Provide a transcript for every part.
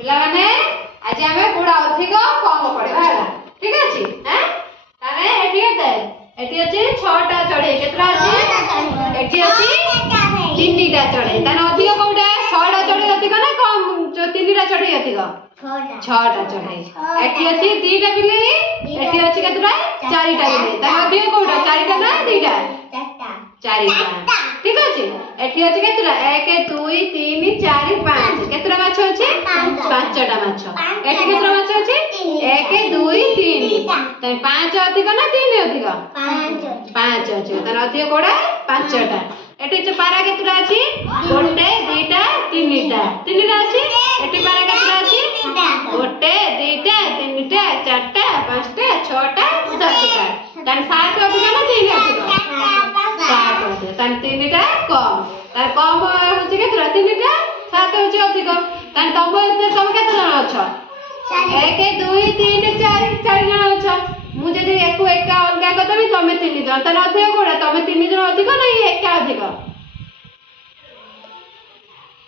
पिला माने आज हमें कोडा अधिक कम पड़ेगा है ठीक अछि हैं ताने एठी केते एठी अछि 6टा चढ़े केतरा अछि एठी अछि 3टा चढ़े ताने अधिक कोडा 6टा चढ़े अधिक ना कम जो 3टा चढ़े अधिक 6टा चढ़े एठी अछि 2टा बिलेई एठी अछि केतरा 4टा बिलेई ताने अधिक कोडा 4टा ना 2टा 4टा ठीक अछि एठी अछि केतरा 1 2 3 4 5 केतरा माछ अछि 5टा माछ एठी केतरा माछ अछि 1 2 3 ताने 5 अधिक ना 3 अधिक 5 अछि ताने अधिक कोडा 5टा एठी जे पारा केतरा अछि 1 2 3टा अछि एठी पारा केतरा अछि 1 2 3 4टा 5टा 6टा 7टा ताने 7 अधिक ना 3 अधिक 7 अधिक ताने 3टा कम तार कम होछि केतरा 3टा 7 होछि अधिक ताने तम केते जण अछ 1 2 3 4 जण अछ मु जदि एको एका अलगा करदेबी तमे 3 जण ताने अधिक कोडा तमे 3 जण अधिक ना ये एका अधिक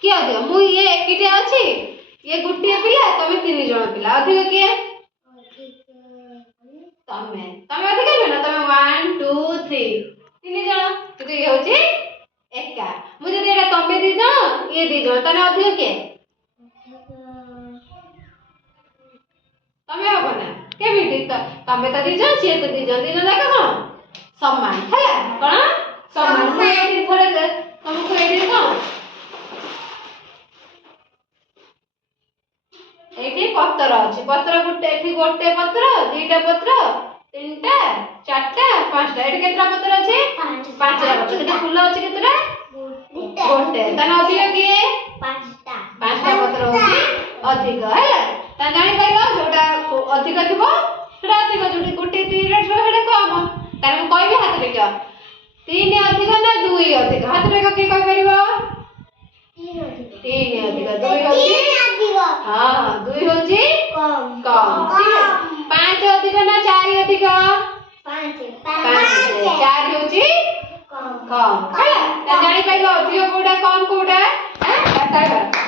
के अधिक मु ये एकिटे अछि ये गुटिया पिला तमे 3 जण पिला अधिक के तमे अधिक है ना तमे 1 2 3 3 जण किते ये होछि एका मु जदि एटा तमे 2 जण ये 2 जण ताने अधिक के तमे हो ना केमिति तमे त 2 जण से त 2 जण जाका कोन समान हैला कोन समान मु एठी थोड़े तुमको एठी कोन एठी पत्र अछि पत्र गुटे एठी गोटे पत्र दुईटा पत्र तीनटा चारटा पांचटा एठी केतरा पत्र अछि पांचटा पत्र केते फूल अछि केतरा गोटे तने अधिक के पांचटा पत्र अछि अधिक हैला त जानि पाइबो जोटा अधिक थिबो सेटा अधिक जोटी गुटे तीनटा सेटा कम ताने म कहबी हाथ लेख 3 अधिक ना 2 अधिक हाथ लेख के कहि परिबो 3 अधिक 2 होछि हां 2 होछि कम ठीक है 5 अधिक ना 4 अधिक 5 4 होछि कम हैला त जानि पाइबो अधिक कोडा कम कोडा हैं